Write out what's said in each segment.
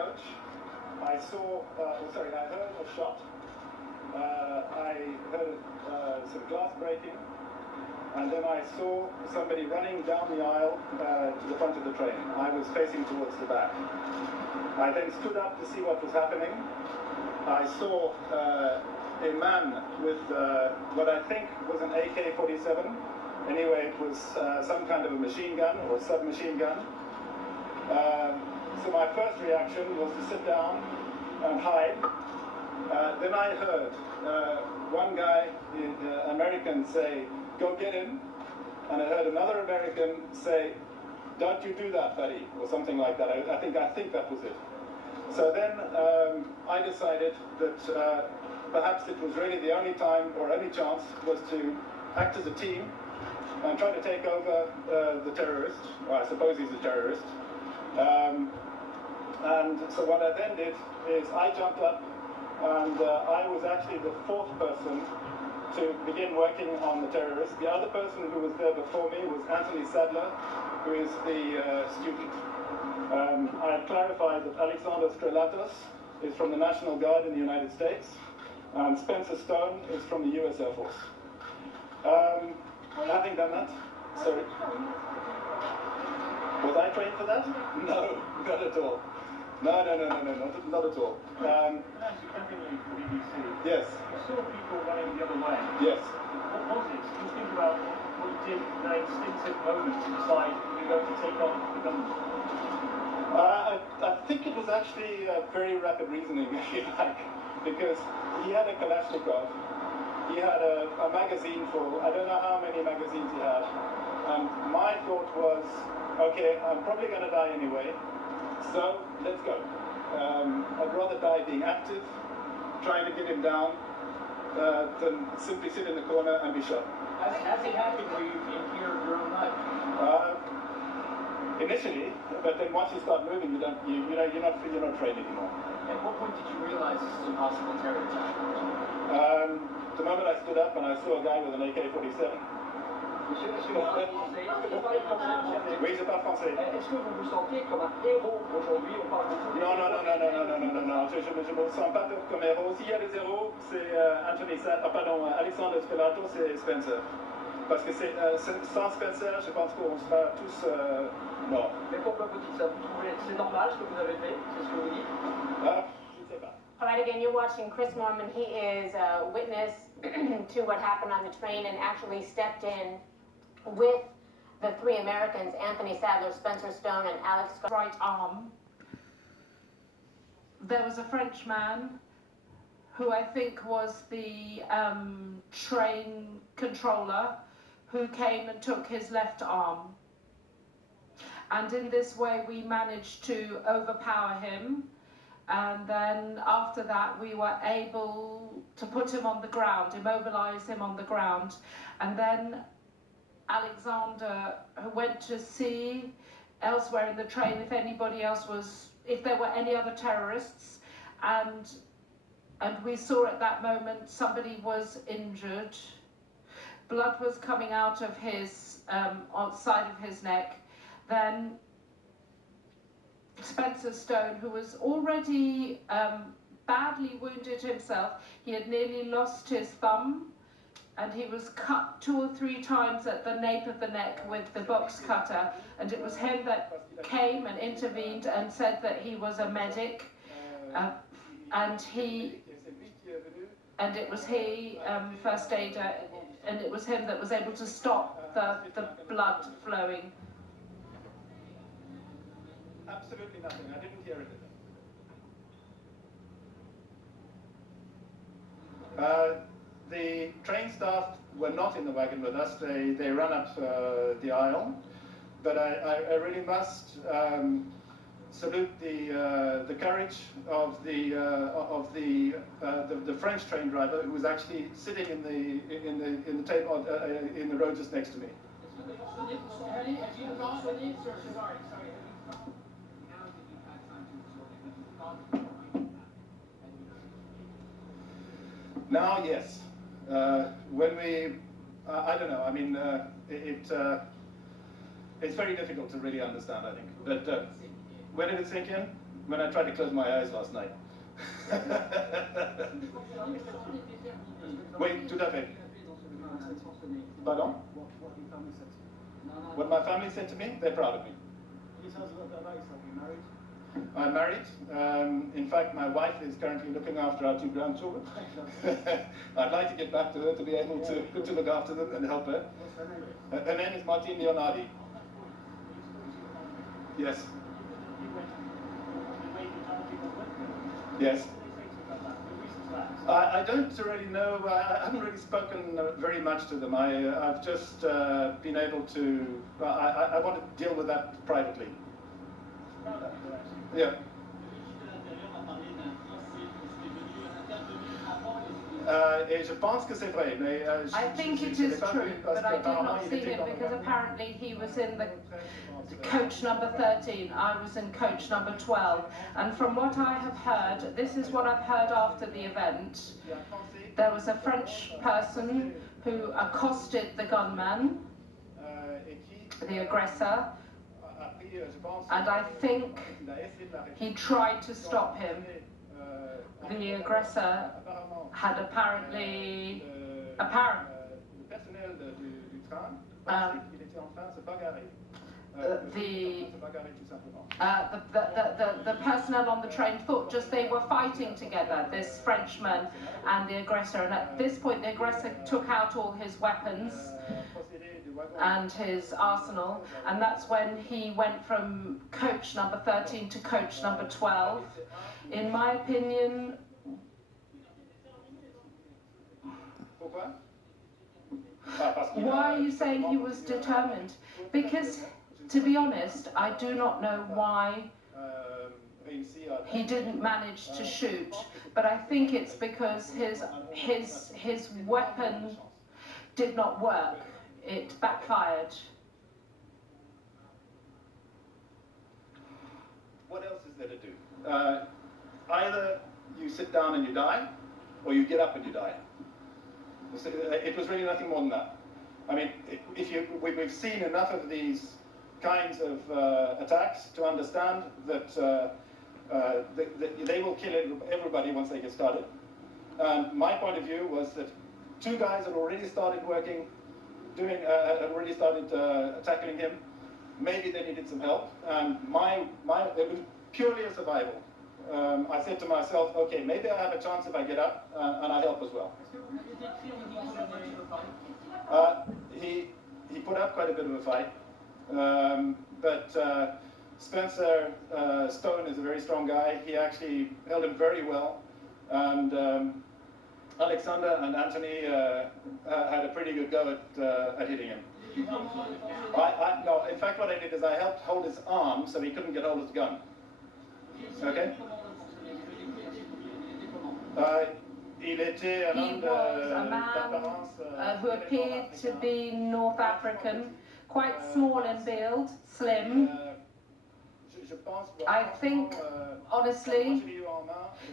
coach. I heard a shot. I heard some glass breaking, and then I saw somebody running down the aisle to the front of the train. I was facing towards the back. I then stood up to see what was happening. I saw a man with what I think was an AK-47. Anyway, it was some kind of a machine gun or submachine gun. So my first reaction was to sit down and hide. Then I heard one guy, American, say, "Go get him." And I heard another American say, "Don't you do that, buddy," or something like that. I think that was it. So then I decided that perhaps it was really the only time or only chance was to act as a team and try to take over the terrorist. Well, I suppose he's a terrorist. And so what I then did is I jumped up, and I was actually the fourth person to begin working on the terrorist. The other person who was there before me was Anthony Sadler, who is the student. I had clarified that Alexander Strelatos is from the National Guard in the United States, and Spencer Stone is from the US Air Force. Having done that, sorry. Was I trained for that? No, not at all. No, not at all. Actually, continuing the BBC. Yes. You saw people running the other way. Yes. What was it? Can you think about what you did in that instinctive moment to decide you're going to take on the government? I think it was actually very rapid reasoning, if you like, because he had a Kalashnikov. He had a magazine full. I don't know how many magazines he had. And my thought was, okay, I'm probably going to die anyway, so let's go. I'd rather die being active, trying to get him down, than simply sit in the corner and be shot. Has it happened where you in fear of your own life? Initially, but then once you start moving, you're not afraid anymore. At what point did you realize this was a possible terror attack? The moment I stood up and I saw a guy with an AK-47. Oui, je parle français. Est-ce que vous vous sentiez comme un héros aujourd'hui? On parle beaucoup. Non. Je me sens pas comme héros. S'il y a des héros, c'est Alexander Strelatos et Spencer. Parce que sans Spencer, je pense qu'on sera tous morts. Mais pourquoi vous dites ça? Vous trouvez c'est normal ce que vous avez fait? C'est ce que vous dites? Je ne sais pas. All right, again, you're watching Chris Mormon. He is a witness to what happened on the train and actually stepped in with the three Americans, Anthony Sadler, Spencer Stone, and Alex Scott. Right arm. There was a Frenchman who I think was the train controller who came and took his left arm. And in this way we managed to overpower him. And then after that we were able to put him on the ground, immobilize him on the ground. And then Alexander went to see elsewhere in the train if there were any other terrorists, and we saw at that moment somebody was injured. Blood was coming out of his side of his neck. Then Spencer Stone, who was already badly wounded himself, he had nearly lost his thumb, and he was cut 2 or 3 times at the nape of the neck with the box cutter, and it was him that came and intervened and said that he was a medic, and it was he, first aider, and it was him that was able to stop the blood flowing. Absolutely nothing. I didn't hear anything. The train staff were not in the wagon with us. They ran up the aisle, but I really must salute the courage of the French train driver who was actually sitting in the road just next to me. Now, yes. When we, I don't know. I mean, it's very difficult to really understand, I think. But when did it sink in? when I tried to close my eyes last night. Oui, tout à fait. Pardon? What my family said to me, they're proud of me. Can you tell us a little bit about yourself? Are you married? I'm married. In fact, my wife is currently looking after our 2 grandchildren. I'd like to get back to her to be able to look after them and help her. What's her name? Her name is Martine Leonardi. Yes. Yes. I don't really know. I haven't really spoken very much to them. I've just been able to. I want to deal with that privately. Yeah. Et je pense que c'est vrai, mais I think it is true, but I did not see him because apparently he was in the coach number 13. I was in coach number 12. And from what I have heard, this is what I've heard after the event. There was a French person who accosted the gunman, the aggressor, and I think he tried to stop him. The aggressor had apparently the personnel on the train thought just they were fighting together, this Frenchman and the aggressor, and at this point the aggressor took out all his weapons and his arsenal, and that's when he went from coach number 13 to coach number 12. In my opinion, why are you saying he was determined? Because, to be honest, I do not know why he didn't manage to shoot, but I think it's because his weapon did not work. It backfired. What else is there to do? Either you sit down and you die, or you get up and you die. It was really nothing more than that. I mean, we've seen enough of these kinds of attacks to understand that they will kill everybody once they get started. And my point of view was that 2 guys had already started working, had already started tackling him. Maybe they needed some help. And it was purely a survival. I said to myself, okay, maybe I have a chance if I get up and I help as well. He put up quite a bit of a fight, but Spencer Stone is a very strong guy. He actually held him very well, and Alexander and Anthony had a pretty good go at hitting him. No, in fact what I did is I helped hold his arm so he couldn't get hold of his gun. Okay? He was a man who appeared to be North African, quite small in build, slim. I think, honestly,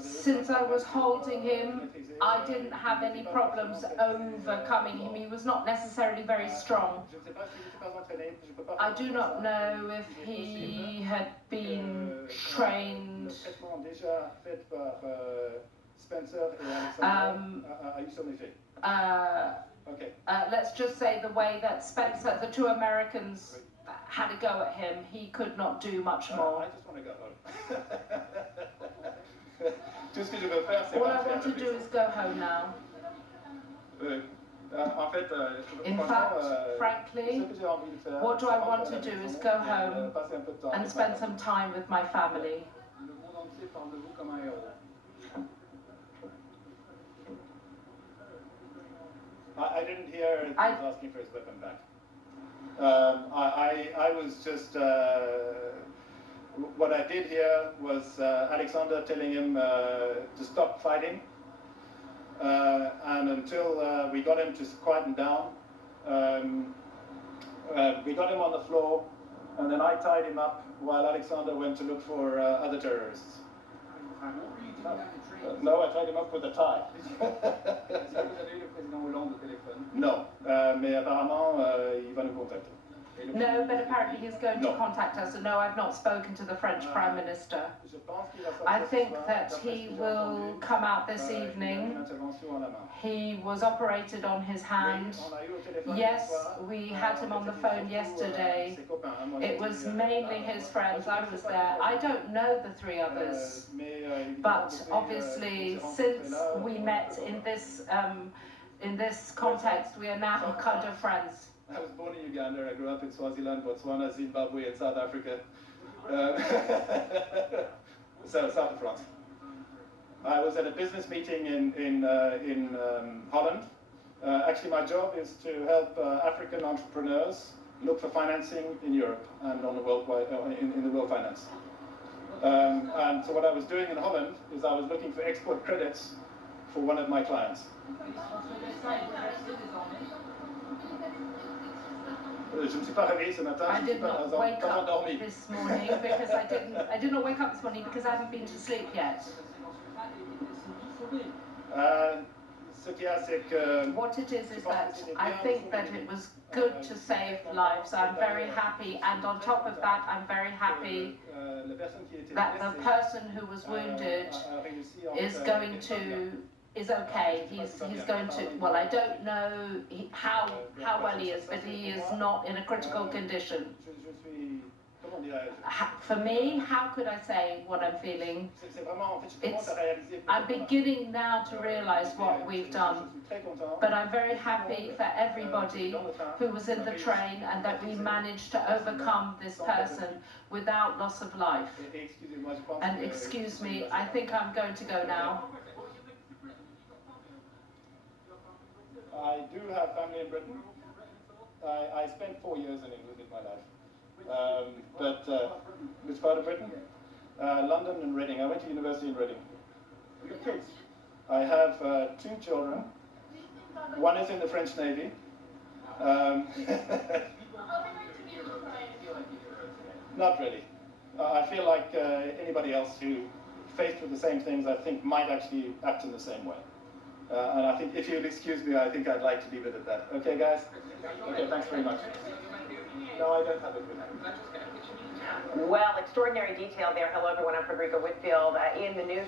since I was holding him, I didn't have any problems overcoming him. He was not necessarily very strong. I do not know if he had been trained. Let's just say the way that Spencer, the 2 Americans, had a go at him, he could not do much more. I just want to go home. All I want to do is go home now. In fact, frankly, what do I want to do is go home and spend some time with my family. I didn't hear he was asking for his weapon back. I was just, what I did hear was Alexander telling him to stop fighting. And until we got him to quieten down, we got him on the floor, and then I tied him up while Alexander went to look for other terrorists. No, I tied him up with a tie. Non, mais apparemment, il va nous contacter. No, but apparently he's going to contact us. And no, I've not spoken to the French Prime Minister. I think that he will come out this evening. He was operated on his hand. Yes, we had him on the phone yesterday. It was mainly his friends. I was there. I don't know the three others, but obviously since we met in this context, we are now kind of friends. I was born in Uganda. I grew up in Swaziland, Botswana, Zimbabwe, and South Africa. So south of France. I was at a business meeting in Holland. Actually, my job is to help African entrepreneurs look for financing in Europe and on the in the world finance. And so what I was doing in Holland is I was looking for export credits for one of my clients. I did not wake up this morning because I did not wake up this morning because I haven't been to sleep yet. What it is that I think that it was good to save lives. I'm very happy, and on top of that, I'm very happy that the person who was wounded is okay. He's going to, well, I don't know how well he is, but he is not in a critical condition. For me, how could I say what I'm feeling? I'm beginning now to realize what we've done, but I'm very happy for everybody who was in the train and that we managed to overcome this person without loss of life. And excuse me, I think I'm going to go now. I do have family in Britain. I spent 4 years in England in my life. Which part of Britain? London and Reading. I went to university in Reading. I have 2 children. One is in the French Navy. Not really. I feel like anybody else who faced with the same things, I think, might actually act in the same way. And I think if you'll excuse me, I think I'd like to leave it at that. Okay, guys? Okay, thanks very much. No, I don't have it with me. Well, extraordinary detail there. Hello, everyone. I'm Frederica Whitfield in the news.